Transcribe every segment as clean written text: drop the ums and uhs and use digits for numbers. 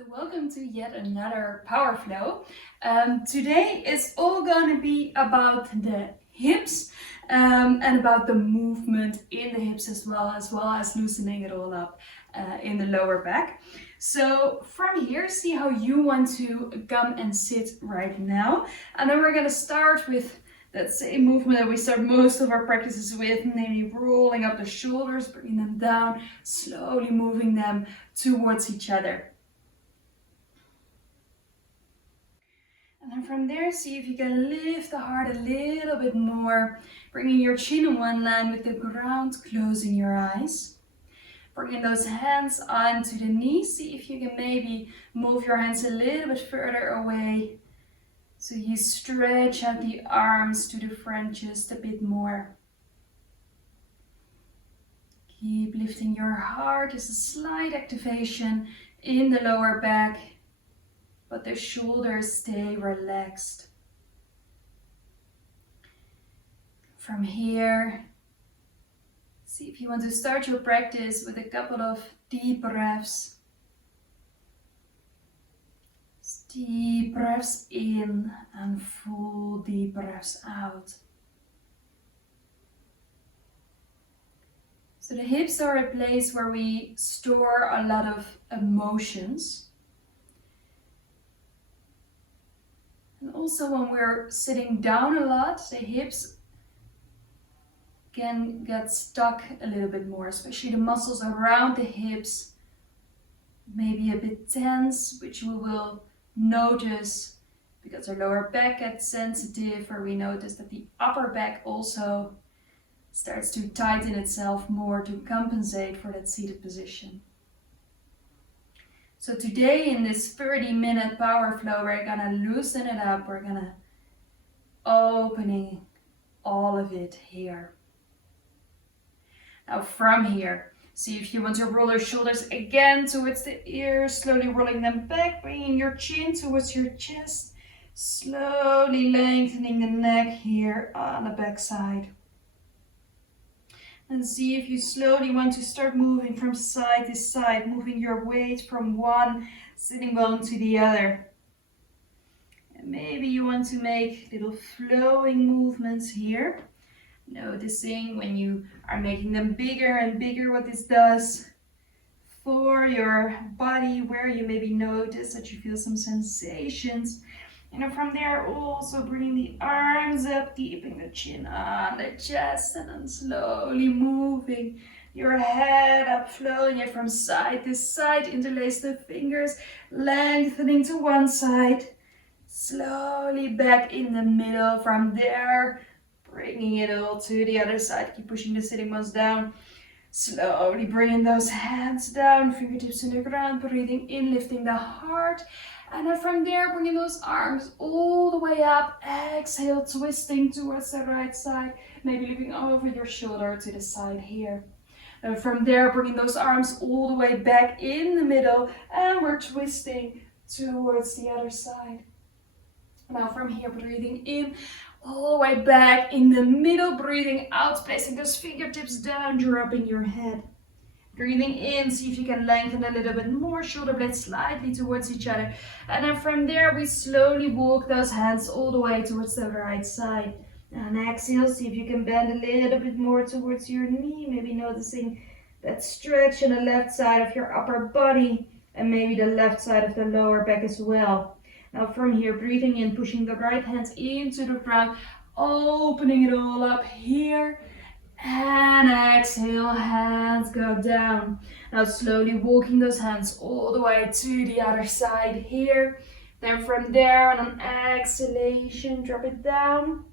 So welcome to yet another Powerflow. Today is all going to be about the hips and about the movement in the hips as well as loosening it all up in the lower back. So from here, see how you want to come and sit right now. And then we're going to start with that same movement that we start most of our practices with, namely rolling up the shoulders, bringing them down, slowly moving them towards each other. And then from there, see if you can lift the heart a little bit more, bringing your chin in one line with the ground, closing your eyes. Bringing those hands onto the knees, see if you can maybe move your hands a little bit further away. So you stretch out the arms to the front just a bit more. Keep lifting your heart, just a slight activation in the lower back, but the shoulders stay relaxed. From here, see if you want to start your practice with a couple of deep breaths. Deep breaths in and full deep breaths out. So the hips are a place where we store a lot of emotions. And also when we're sitting down a lot, the hips can get stuck a little bit more, especially the muscles around the hips may be a bit tense, which we will notice because our lower back gets sensitive, or we notice that the upper back also starts to tighten itself more to compensate for that seated position. So today in this 30-minute power flow, we're gonna loosen it up. We're gonna opening all of it here. Now from here, see if you want to roll your shoulders again towards the ears, slowly rolling them back, bringing your chin towards your chest, slowly lengthening the neck here on the back side. And see if you slowly want to start moving from side to side, moving your weight from one sitting bone to the other. And maybe you want to make little flowing movements here. Noticing when you are making them bigger and bigger what this does for your body, where you maybe notice that you feel some sensations. And from there, also bringing the arms up, keeping the chin on the chest, and then slowly moving your head up, flowing it from side to side, interlace the fingers, lengthening to one side, slowly back in the middle. From there, bringing it all to the other side. Keep pushing the sitting bones down. Slowly bringing those hands down, fingertips to the ground, breathing in, lifting the heart. And then from there, bringing those arms all the way up. Exhale, twisting towards the right side. Maybe looking over your shoulder to the side here. And from there, bringing those arms all the way back in the middle. And we're twisting towards the other side. Now from here, breathing in, all the way back in the middle. Breathing out, placing those fingertips down, dropping your head. Breathing in, see if you can lengthen a little bit more, shoulder blades slightly towards each other. And then from there, we slowly walk those hands all the way towards the right side. And exhale, see if you can bend a little bit more towards your knee, maybe noticing that stretch on the left side of your upper body, and maybe the left side of the lower back as well. Now from here, breathing in, pushing the right hands into the ground, opening it all up here. And exhale, hands go down. Now slowly walking those hands all the way to the other side here. Then from there, on an exhalation, drop it down.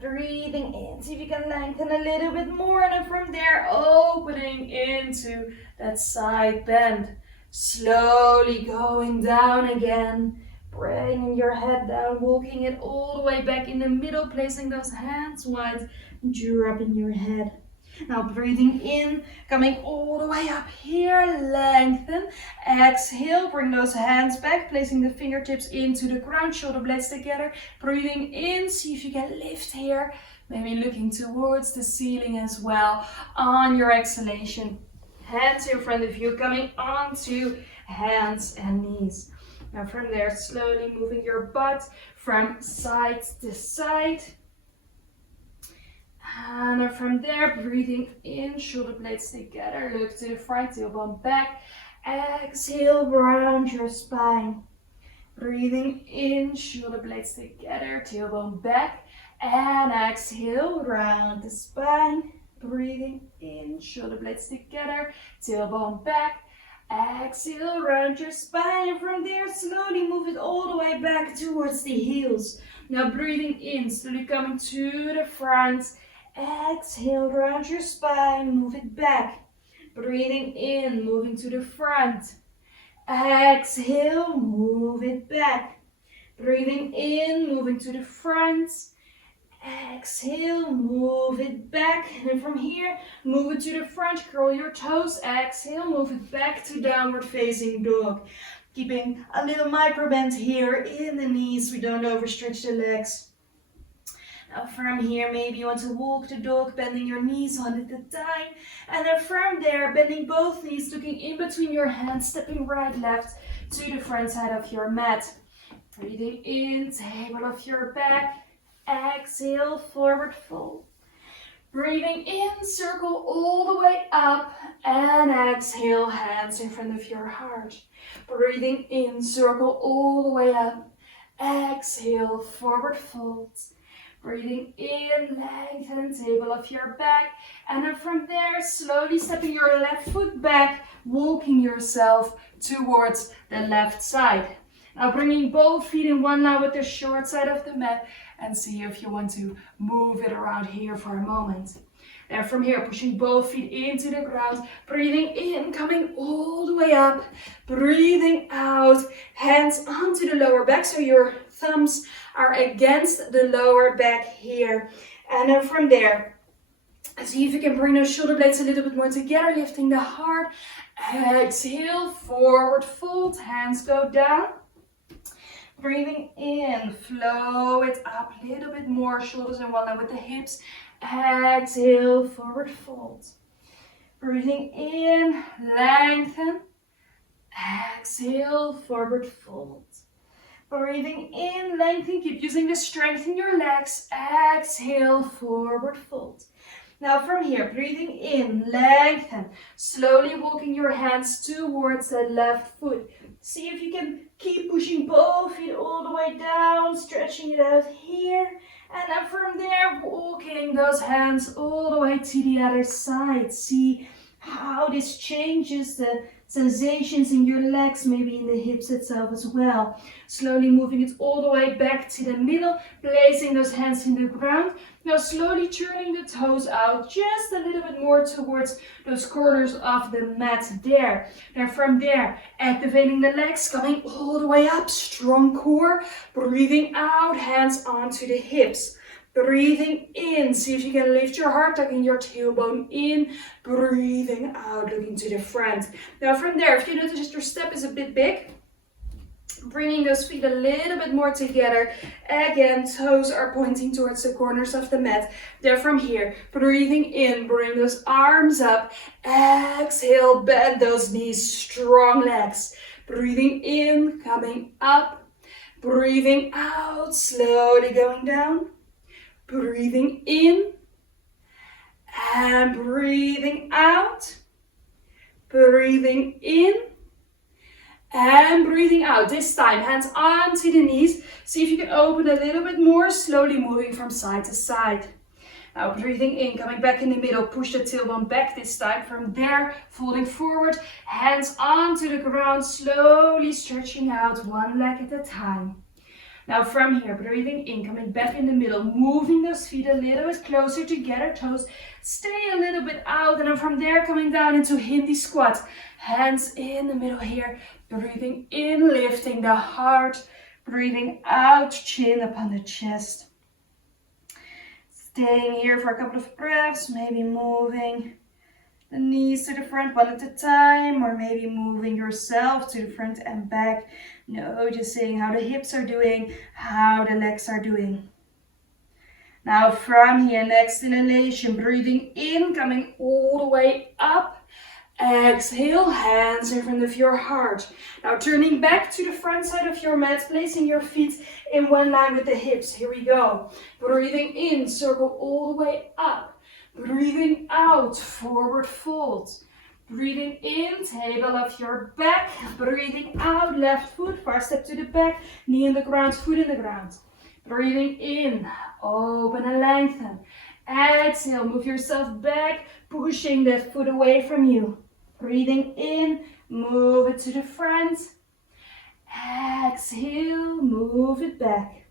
Breathing in, see if you can lengthen a little bit more. And then from there, opening into that side bend. Slowly going down again. Bringing your head down, walking it all the way back in the middle, placing those hands wide, dropping your head. Now breathing in, coming all the way up here, lengthen. Exhale, bring those hands back, placing the fingertips into the ground, shoulder blades together. Breathing in, see if you can lift here, maybe looking towards the ceiling as well. On your exhalation, hands in front of you, coming onto hands and knees. Now from there, slowly moving your butt from side to side. And from there, breathing in, shoulder blades together, look to the front, tailbone back. Exhale, round your spine. Breathing in, shoulder blades together, tailbone back. And exhale, round the spine. Breathing in, shoulder blades together, tailbone back. Exhale, round your spine. And from there, slowly move it all the way back towards the heels. Now breathing in, slowly coming to the front. Exhale, round your spine, move it back. Breathing in, moving to the front. Exhale, move it back. Breathing in, moving to the front. Exhale, move it back. And from here, move it to the front, curl your toes. Exhale, move it back to downward facing dog. Keeping a little micro bend here in the knees. We don't overstretch the legs. Now from here, maybe you want to walk the dog, bending your knees one at a time. And then from there, bending both knees, looking in between your hands, stepping right, left to the front side of your mat. Breathing in, table of your back. Exhale, forward fold. Breathing in, circle all the way up. And exhale, hands in front of your heart. Breathing in, circle all the way up. Exhale, forward fold. Breathing in, lengthen, table of your back. And then from there, slowly stepping your left foot back, walking yourself towards the left side. Now bringing both feet in one line with the short side of the mat, and see if you want to move it around here for a moment. And from here, pushing both feet into the ground, breathing in, coming all the way up, breathing out, hands onto the lower back, so your thumbs are against the lower back here. And then from there, see if you can bring those shoulder blades a little bit more together, lifting the heart. Exhale, forward fold, hands go down. Breathing in, flow it up a little bit more, shoulders in one line with the hips. Exhale, forward fold. Breathing in, lengthen. Exhale, forward fold. Breathing in, lengthen, keep using the strength in your legs. Exhale, forward fold. Now from here, breathing in, lengthen, slowly walking your hands towards the left foot. See if you can keep pushing both feet all the way down, stretching it out here. And then from there, walking those hands all the way to the other side. See how this changes the sensations in your legs, maybe in the hips itself as well. Slowly moving it all the way back to the middle, placing those hands in the ground. Now slowly turning the toes out just a little bit more towards those corners of the mat there. Then from there, activating the legs, coming all the way up, strong core. Breathing out, hands onto the hips. Breathing in, see if you can lift your heart, tucking your tailbone in. Breathing out, looking to the front. Now from there, if you notice that your step is a bit big, bringing those feet a little bit more together. Again, toes are pointing towards the corners of the mat. Then from here, breathing in, bring those arms up. Exhale, bend those knees, strong legs. Breathing in, coming up. Breathing out, slowly going down. Breathing in and breathing out. Breathing in and breathing out. This time, hands onto the knees. See if you can open a little bit more, slowly moving from side to side. Now breathing in, coming back in the middle, push the tailbone back this time. From there, folding forward, hands onto the ground, slowly stretching out one leg at a time. Now from here, breathing in, coming back in the middle, moving those feet a little bit closer together, toes stay a little bit out, and then from there coming down into Hindi squat. Hands in the middle here, breathing in, lifting the heart, breathing out, chin upon the chest. Staying here for a couple of breaths, maybe moving the knees to the front one at a time, or maybe moving yourself to the front and back. Noticing how the hips are doing, how the legs are doing. Now from here, next inhalation, breathing in, coming all the way up. Exhale, hands in front of your heart. Now turning back to the front side of your mat, placing your feet in one line with the hips. Here we go. Breathing in, circle all the way up. Breathing out, forward fold. Breathing in, table of your back. Breathing out, left foot, far step to the back. Knee in the ground, foot in the ground. Breathing in, open and lengthen. Exhale, move yourself back, pushing that foot away from you. Breathing in, move it to the front. Exhale, move it back.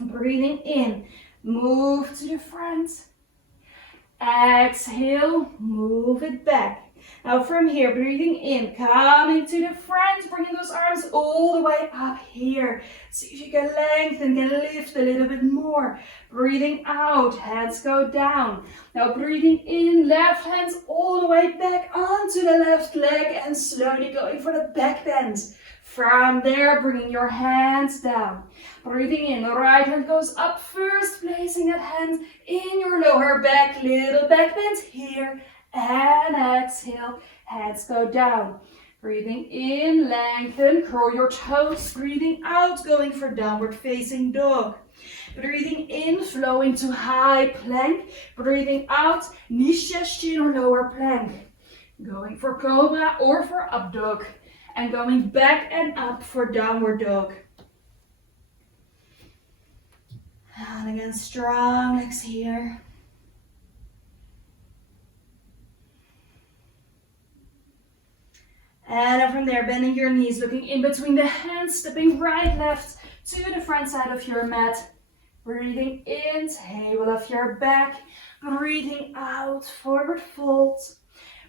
Breathing in, move to the front. Exhale, move it back. Now from here, breathing in, coming to the front, bringing those arms all the way up here. See if you can lengthen, can lift a little bit more. Breathing out, hands go down. Now breathing in, left hands all the way back onto the left leg and slowly going for the back bend. From there, bringing your hands down. Breathing in, right hand goes up first, placing that hand in your lower back, little back bend here. And exhale, hands go down. Breathing in, lengthen, curl your toes. Breathing out, going for downward facing dog. Breathing in, flow into high plank. Breathing out, knees, chest, chin or lower plank. Going for cobra or for up dog. And going back and up for downward dog. And again, strong legs here. And from there, bending your knees, looking in between the hands, stepping right, left to the front side of your mat. Breathing in, table of your back. Breathing out, forward fold.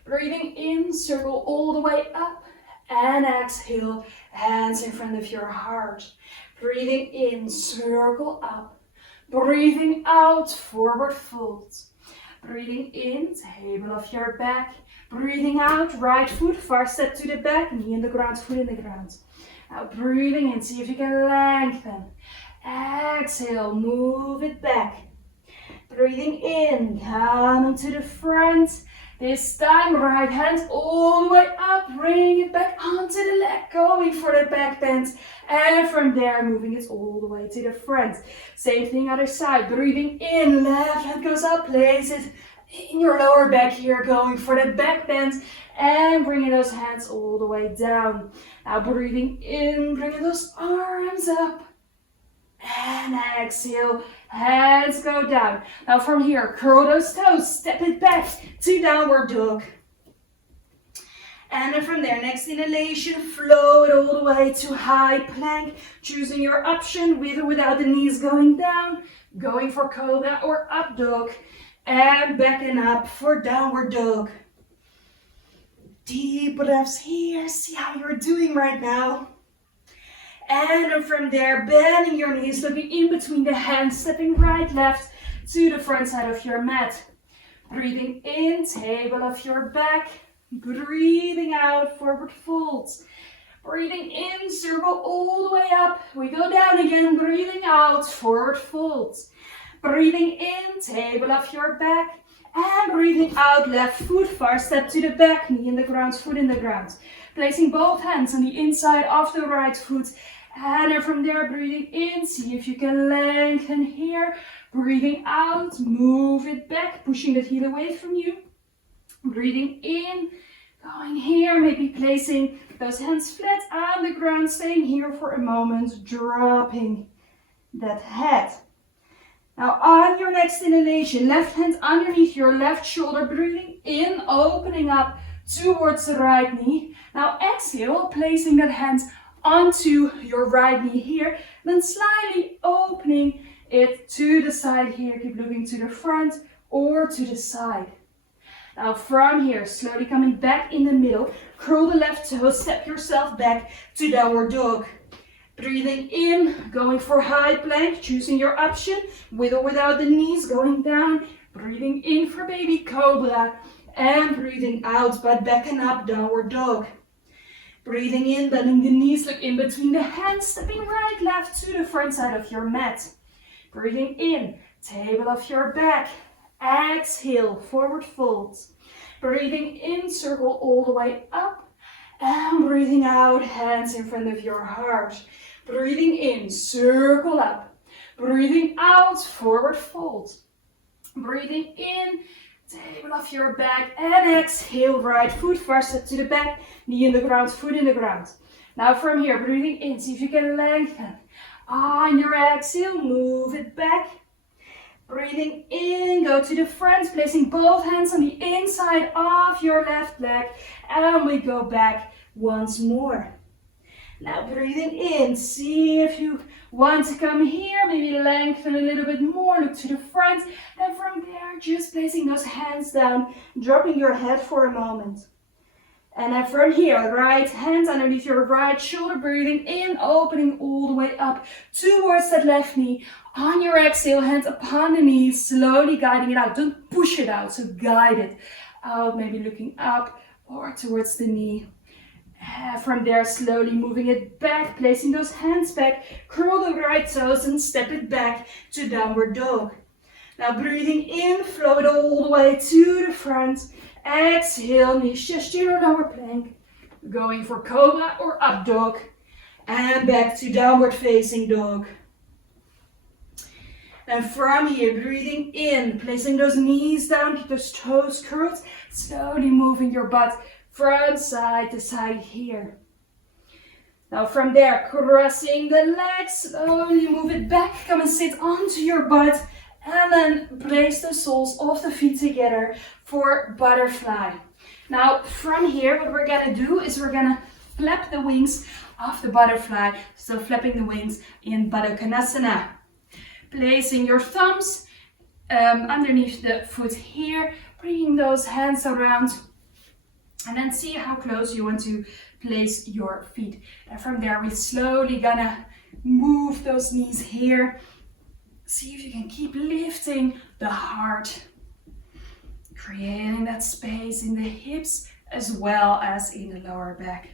Breathing in, circle all the way up. And exhale, hands in front of your heart. Breathing in, circle up. Breathing out, forward fold. Breathing in, table of your back. Breathing out, right foot, far step to the back, knee in the ground, foot in the ground. Now breathing in, see if you can lengthen. Exhale, move it back. Breathing in, coming to the front. This time, right hand all the way up, bring it back onto the leg, going for the back bend. And from there, moving it all the way to the front. Same thing, other side. Breathing in, left hand goes up, place it in your lower back here, going for the back bend and bringing those hands all the way down. Now breathing in, bringing those arms up and exhale, hands go down. Now from here, curl those toes, step it back to downward dog. And then from there, next inhalation, flow it all the way to high plank, choosing your option with or without the knees going down, going for cobra or up dog. And backing up for downward dog. Deep breaths here. See how you're doing right now. And then from there, bending your knees, looking in between the hands, stepping right, left to the front side of your mat. Breathing in, table of your back. Breathing out, forward folds. Breathing in, circle all the way up. We go down again, breathing out, forward folds. Breathing in, table of your back. And breathing out, left foot, far step to the back, knee in the ground, foot in the ground. Placing both hands on the inside of the right foot. And then from there, breathing in, see if you can lengthen here. Breathing out, move it back, pushing the heel away from you. Breathing in, going here, maybe placing those hands flat on the ground, staying here for a moment, dropping that head. Now on your next inhalation, left hand underneath your left shoulder, breathing in, opening up towards the right knee. Now exhale, placing that hand onto your right knee here, then slightly opening it to the side here. Keep looking to the front or to the side. Now from here, slowly coming back in the middle, curl the left toe, step yourself back to downward dog. Breathing in, going for high plank, choosing your option, with or without the knees going down. Breathing in for baby cobra, and breathing out, but back and up, downward dog. Breathing in, bending the knees, look in between the hands, stepping right, left to the front side of your mat. Breathing in, table of your back. Exhale, forward fold. Breathing in, circle all the way up. And breathing out, hands in front of your heart. Breathing in, circle up. Breathing out, forward fold. Breathing in, table off your back. And exhale, right foot first step to the back. Knee in the ground, foot in the ground. Now from here, breathing in, see if you can lengthen. On your exhale, move it back. Breathing in, go to the front, placing both hands on the inside of your left leg. And we go back once more. Now breathing in, see if you want to come here, maybe lengthen a little bit more, look to the front. And from there, just placing those hands down, dropping your head for a moment. And then from here, right hand underneath your right shoulder, breathing in, opening all the way up towards that left knee. On your exhale, hands upon the knees, slowly guiding it out. Don't push it out, so guide it out, maybe looking up or towards the knee. From there, slowly moving it back, placing those hands back, curl the right toes and step it back to downward dog. Now breathing in, flow it all the way to the front. Exhale, knees just to your lower plank. Going for cobra or up dog. And back to downward facing dog. And from here, breathing in, placing those knees down, keep those toes curled. Slowly moving your butt from side to side here. Now from there, crossing the legs, slowly move it back. Come and sit onto your butt. And then place the soles of the feet together for butterfly. Now from here, what we're gonna do is we're gonna flap the wings of the butterfly. So flapping the wings in Baddha Konasana. Placing your thumbs underneath the foot here, bringing those hands around. And then see how close you want to place your feet. And from there, we're slowly gonna move those knees here. See if you can keep lifting the heart, creating that space in the hips as well as in the lower back.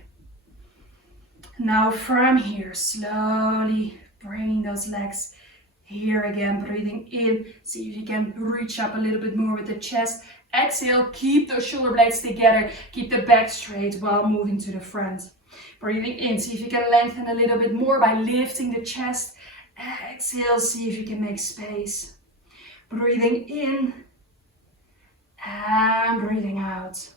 Now from here, slowly bringing those legs here again, breathing in. See if you can reach up a little bit more with the chest. Exhale, keep those shoulder blades together, keep the back straight while moving to the front. Breathing in, see if you can lengthen a little bit more by lifting the chest. Exhale, see if you can make space. Breathing in and breathing out.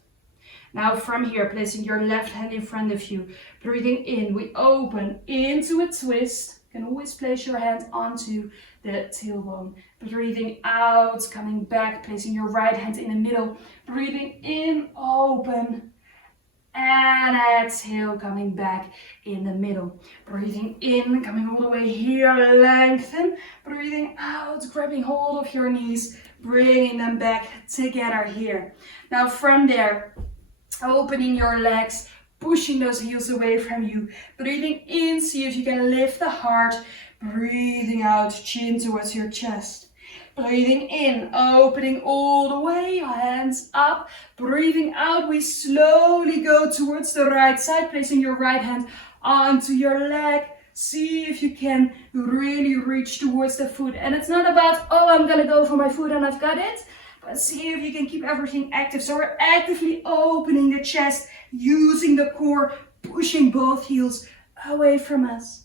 Now from here, placing your left hand in front of you. Breathing in, we open into a twist. You can always place your hand onto the tailbone. Breathing out, coming back, placing your right hand in the middle. Breathing in, open. And exhale, coming back in the middle. Breathing in, coming all the way here, lengthen. Breathing out, grabbing hold of your knees, bringing them back together here. Now from there, opening your legs, pushing those heels away from you. Breathing in, see if you can lift the heart. Breathing out, chin towards your chest. Breathing in, opening all the way, hands up. Breathing out, we slowly go towards the right side, placing your right hand onto your leg. See if you can really reach towards the foot. And it's not about, oh, I'm gonna go for my foot and I've got it. But see if you can keep everything active. So we're actively opening the chest, using the core, pushing both heels away from us.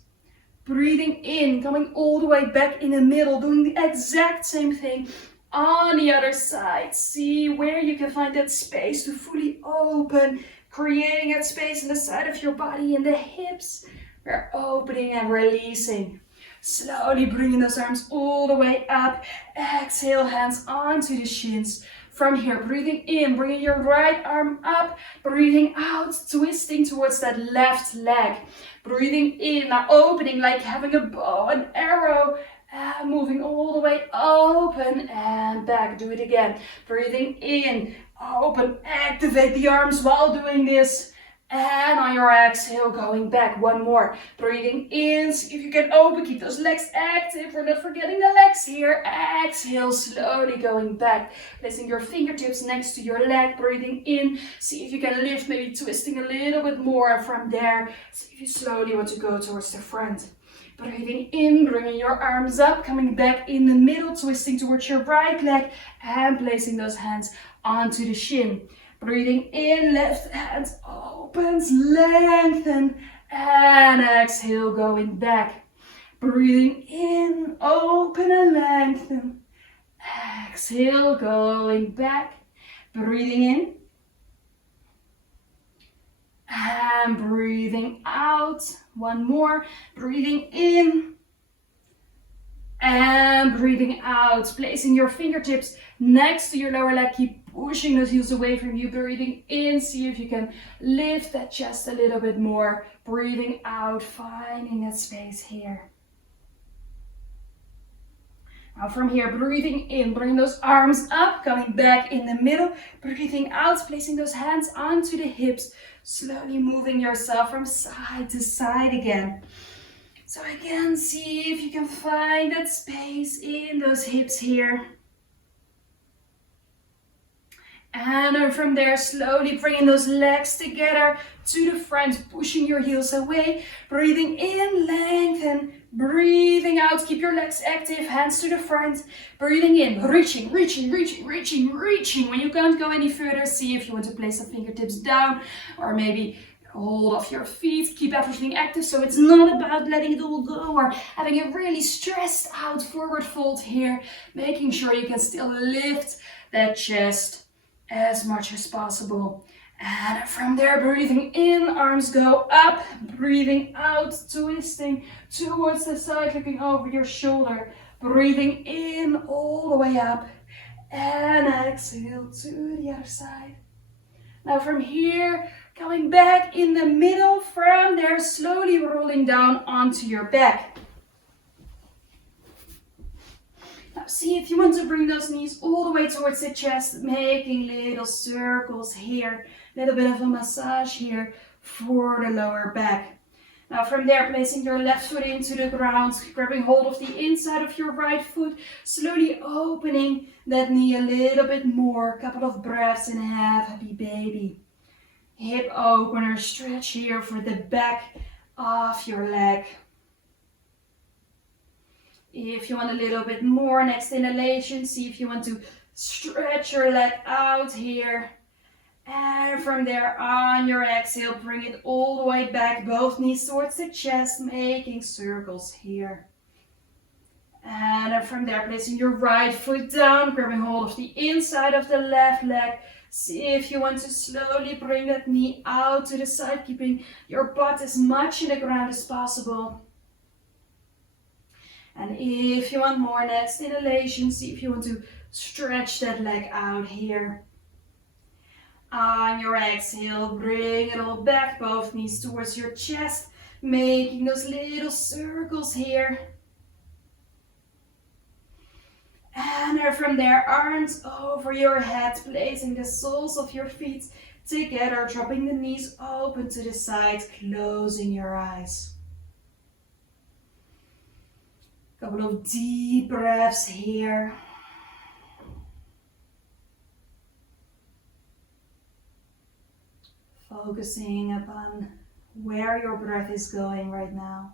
Breathing in, coming all the way back in the middle, doing the exact same thing on the other side. See where you can find that space to fully open, creating that space in the side of your body and the hips. We're opening and releasing. Slowly bringing those arms all the way up. Exhale, hands onto the shins. From here, breathing in, bringing your right arm up. Breathing out, twisting towards that left leg. Breathing in, now opening like having a bow and arrow. Moving all the way open and back. Do it again. Breathing in, open, activate the arms while doing this. And on your exhale, going back. One more. Breathing in, see if you can open, keep those legs active. We're not forgetting the legs here. Exhale, slowly going back. Placing your fingertips next to your leg. Breathing in, see if you can lift, maybe twisting a little bit more. From there, see if you slowly want to go towards the front. Breathing in, bringing your arms up, coming back in the middle, twisting towards your right leg and placing those hands onto the shin. Breathing in, left hand opens, lengthen, and exhale, going back. Breathing in, open and lengthen. Exhale, going back. Breathing in. And breathing out. One more. Breathing in. And breathing out. Placing your fingertips next to your lower leg. Keep pushing those heels away from you. Breathing in. See if you can lift that chest a little bit more. Breathing out. Finding that space here. Now from here, breathing in, bring those arms up, coming back in the middle. Breathing out, placing those hands onto the hips, slowly moving yourself from side to side again. So again, see if you can find that space in those hips here. And from there, slowly bringing those legs together to the front, pushing your heels away. Breathing in, lengthen. Breathing out, keep your legs active, hands to the front. Breathing in, reaching. When you can't go any further, see if you want to place some fingertips down or maybe hold off your feet. Keep everything active, so it's not about letting it all go or having a really stressed out forward fold here. Making sure you can still lift that chest as much as possible. And from there, breathing in, arms go up, breathing out, twisting towards the side, looking over your shoulder. Breathing in all the way up and exhale to the other side. Now from here, coming back in the middle, from there, slowly rolling down onto your back. Now see if you want to bring those knees all the way towards the chest, making little circles here. Little bit of a massage here for the lower back. Now from there, placing your left foot into the ground, grabbing hold of the inside of your right foot, slowly opening that knee a little bit more. Couple of breaths and have happy baby. Hip opener, stretch here for the back of your leg. If you want a little bit more, next inhalation, see if you want to stretch your leg out here. And from there, on your exhale, bring it all the way back, both knees towards the chest, making circles here. And from there, placing your right foot down, grabbing hold of the inside of the left leg. See if you want to slowly bring that knee out to the side, keeping your butt as much in the ground as possible. And if you want more, next inhalation, see if you want to stretch that leg out here. On your exhale, bring it all back, both knees towards your chest, making those little circles here. And from there, arms over your head, placing the soles of your feet together, dropping the knees open to the side, closing your eyes. Couple of deep breaths here. Focusing upon where your breath is going right now.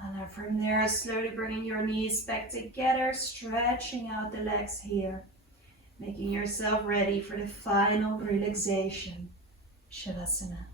And from there, slowly bringing your knees back together, stretching out the legs here, making yourself ready for the final relaxation, Shavasana.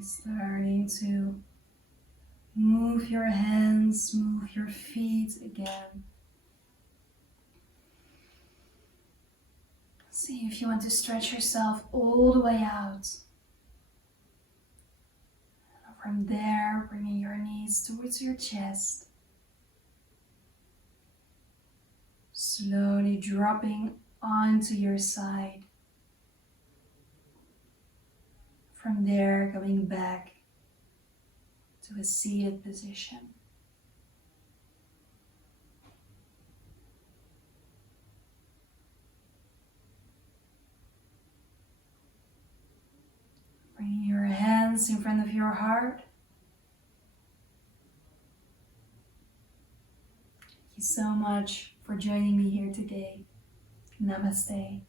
Starting to move your hands, move your feet again. See if you want to stretch yourself all the way out. From there, bringing your knees towards your chest. Slowly dropping onto your side. From there, going back to a seated position. Bringing your hands in front of your heart. Thank you so much for joining me here today. Namaste.